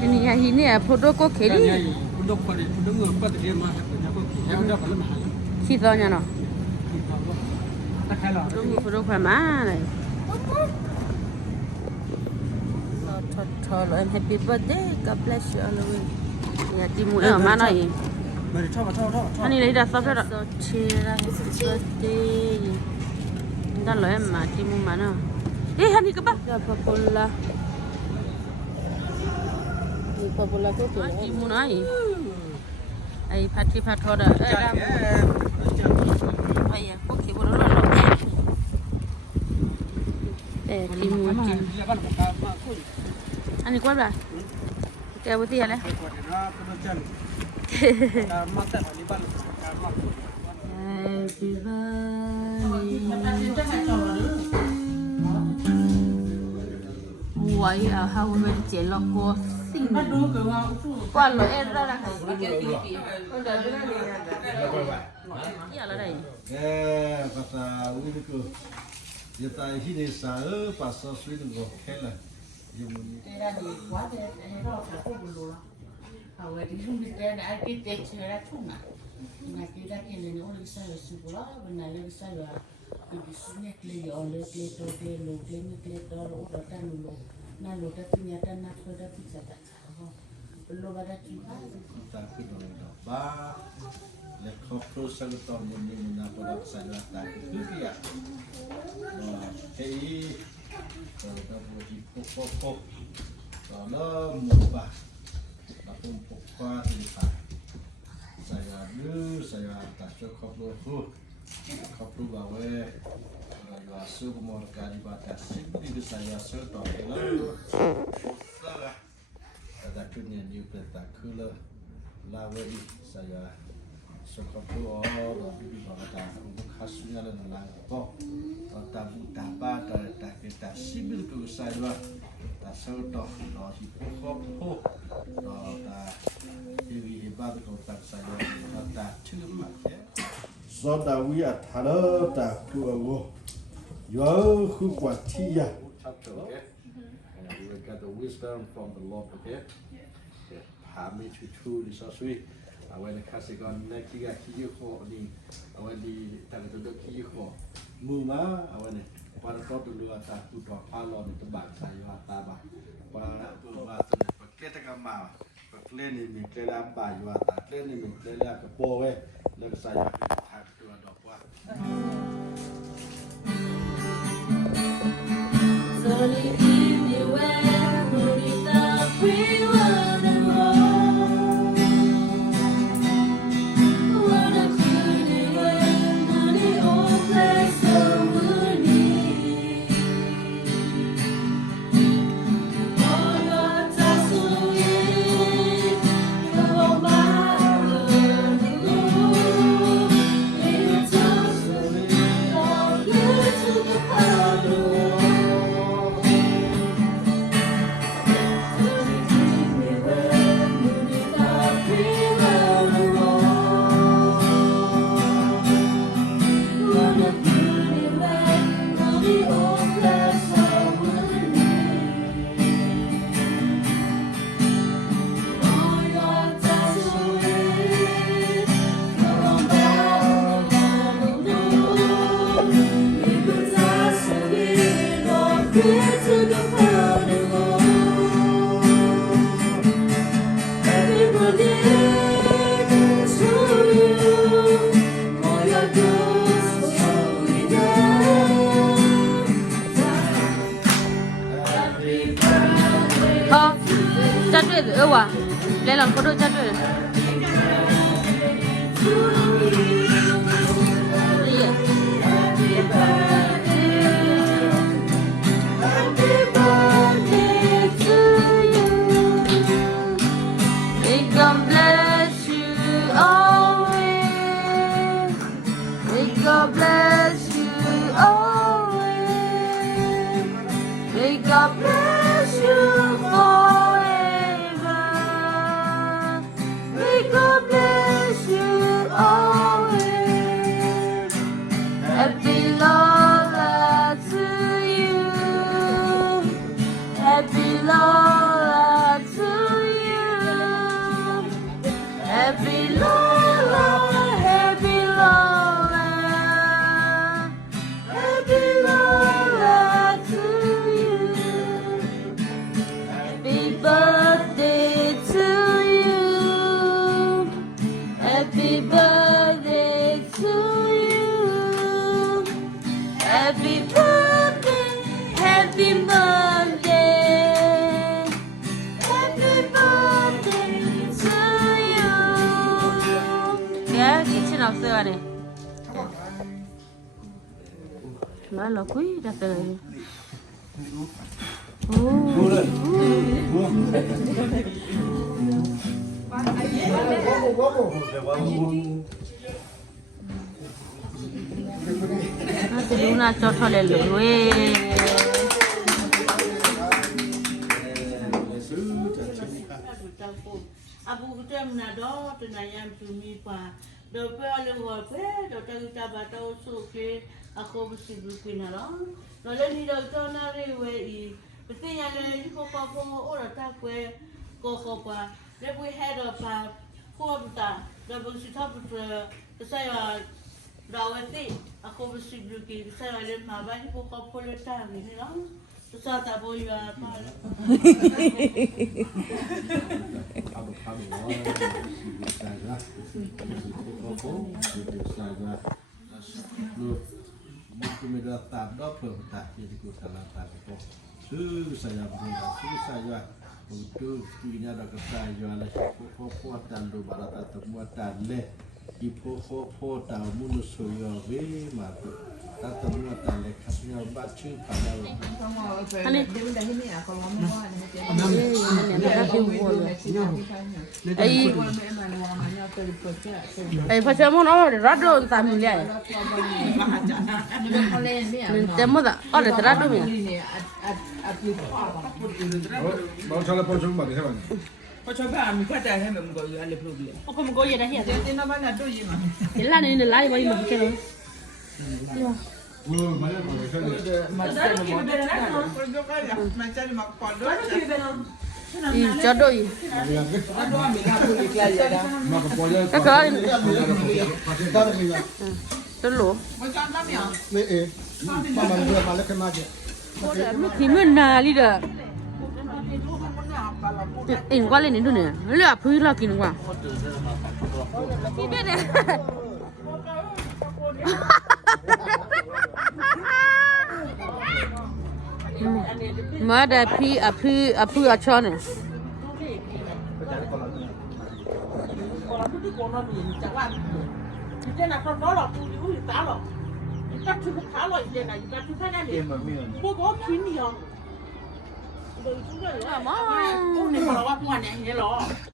ဒီနေရာဟီနေဖိုတိုကိုခေလီ Pondok pada pondok ngapa dia mah punya kok yang dah kalau mahal. ရှိတော့ညာနော် Tak kalah. တို့ဖိုတိုခွမ်းမှာလေထော်လို့ Happy birthday God bless you always ညာဒီမူအမနော်ယ Mari coba coba coba. အနေလေးဒါဆော့ဖက်တော့ချေရာ Happy birthday ဒါလည်းမဒီမူမနော်ဟေးဟာဒီကပါပပလာဒီပပလာကိုဒီမူနော်ယai phati phatho da ai ya ko ke bolo lo timu ani kwa ba ke buti ya le happy birthday why how we je lo ko qua lo em ra là cái ya là đây kata ini tu dia tak ini saya pasal sudah nggak kena Era di quá thì nó phải có bù lù hầu thì không biết đây là cái tết chơi ra chung à ngày kia ra kia này nó lấy sai rồi sụp ló bên này lấy sai rồi thì bị sụp nhẹ lấy giò lấy to lấy lù lấy như lấy to rồi đó ta lù na lù ta tin nhà ta na thôi ta tin sao ta không lù vào đây chúng ta tak kena ba le kopro sang ton ini na pada saya tak dia hei kalau tak boleh pokok kalau mubah tapi pokok ini saya dulu saya tak cukup kopro bawa Yuasu kemorkan ibadah sini di saya serta lalu salah ada punya new petakulah lawan saya cukup di bawah untuk khasnya dan langkah tabu taba tak kita sibil ke saya tak serta di pokok tak ini hebat kalau saya tak cuma ya do ta wi a tha lo ta ku wo yo khu kwa thi ya okay and we got the wisdom from the Lord okay pa me chu li so sui a when the kasigon na ki ga ki ko ni a when di ta ga do ki ko mu ma a when pa to tu lu ta tu to pa lo ni to ba sa yo ta ba pa tu ba tu pa ke ta ka ma pa kle ni mi kle la ba yo ta kle ni mi kle la ka po we le ka sa ya So leave me where bonita free one and roll. What a pretty way, money all place so woody. All your tassel in, go by the Lord. It's also all good to the powder. chắc tuyệt rồi à đây là có đôi chắc tuyệt God bless you always. May God bless you always. May God bless you forever. May God bless you always. လောက်ဆဲရတယ်လာလောက်ခွေးတက်တယ်โอ้ลูน่าจอดทอดเลยเลยเว้ย Abu kita menado tenayam sumi pa. Dope oleh wape, dope kita batau suke, aku mesti berpindah lah. Lalu ni doktor nari wei, mesti yang ni kau orang tak kau pa. Lepas head apa, kau tak, lepas kita saya rawati, aku mesti berpindah. Saya ada mabah ni kau boleh tak ni lah. Susah tak boleh apa. Saya untuk punya ada kesayaan lah kekuatan do barata temuatan leh ipo tahu manusia we matu temuatan leh kasnya baca pada Ani ai facciamo no rado tamile temo da ora rado mi mau salah pocong bagi siapa ni Kau coba ambil pada saya memang kau ada problem. o come go yeda here Jadi nama nak tu je mah. illa ni lai mai ma kero oh mana boleh saya Macam mana? Kau juga lah macam mak pondok. i jodo i Aduh ambil aku ikhlas ya dah. mak boleh ka tolo Macam mana ya? ki men na li da in qua lên đến đâu nè lựa phi là kín quá ki biết nè mà đã phi à cho nè Dia nak kau dollar tu dia tak lo. Kita cukup kalau dia nak kita tu kan ni. Bukan kini yang. mà Oh ni kalau awak puan ni lo.